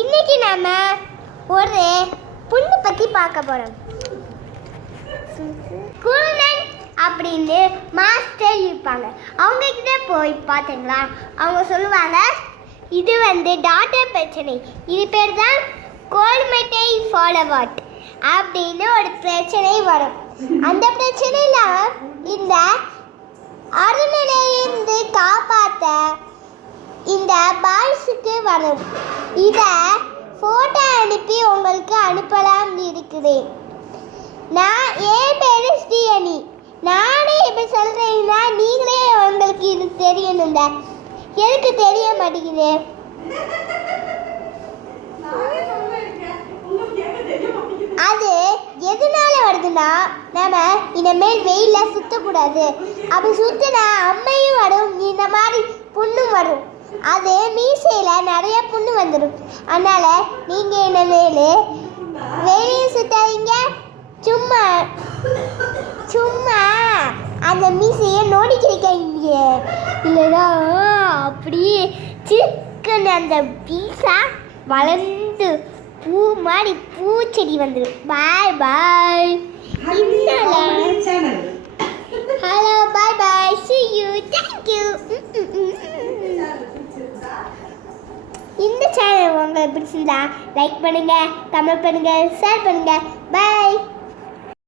இன்னைக்கு நாம ஒரு புண்ணு பற்றி பார்க்க போகிறோம். குருணன் அப்படின்னு மாஸ்டர் இருப்பாங்க. அவங்கக்கிட்ட போய் பார்த்தீங்களா, அவங்க சொல்லுவாங்க இது டாக்டர் பிரச்சனை, இது பேர் தான் கோல்மெட்டை ஃபாலோவாட் அப்படின்னு ஒரு பிரச்சனை வரும். அந்த பிரச்சனையில இந்த அருநிலையிலிருந்து காப்பாற்ற இந்த பாய்ஸுக்கு வரும். இதை ஃபோட்டோ அனுப்பி உங்களுக்கு அனுப்பலாம் இருக்கிறேன். என் பேரு ஸ்ரீயணி. நானே இப்படி சொல்கிறேன்னா நீங்களே உங்களுக்கு இது தெரியணுங்க. எனக்கு தெரிய மாட்டேங்குது. அது எதனால வருதுன்னா, நம்ம இனிமேல் வெயிலில் சுற்றக்கூடாது. அப்படி சுற்றினா அம்மையும் வரும், இந்த மாதிரி புண்ணும் வரும். அது மீசையில் நிறைய புண்ணு வந்துடும். அதனால் நீங்கள் இனிமேல் வெயிலையும் சுற்றாதீங்க. சும்மா சும்மா அந்த மீசையை நோடிக்கிறீங்க. இல்லைனா அப்படியே சிக்கன் அந்த பீஸா வளர்ந்து பூ மாதிரி பூச்செடி வந்துடும். Bye bye. Hello bye bye. see you. thank you. இந்த சேனல் உங்களுக்கு பிடிச்சிருந்தா லைக் பண்ணுங்க, கமெண்ட் பண்ணுங்க, ஷேர் பண்ணுங்க. பாய்.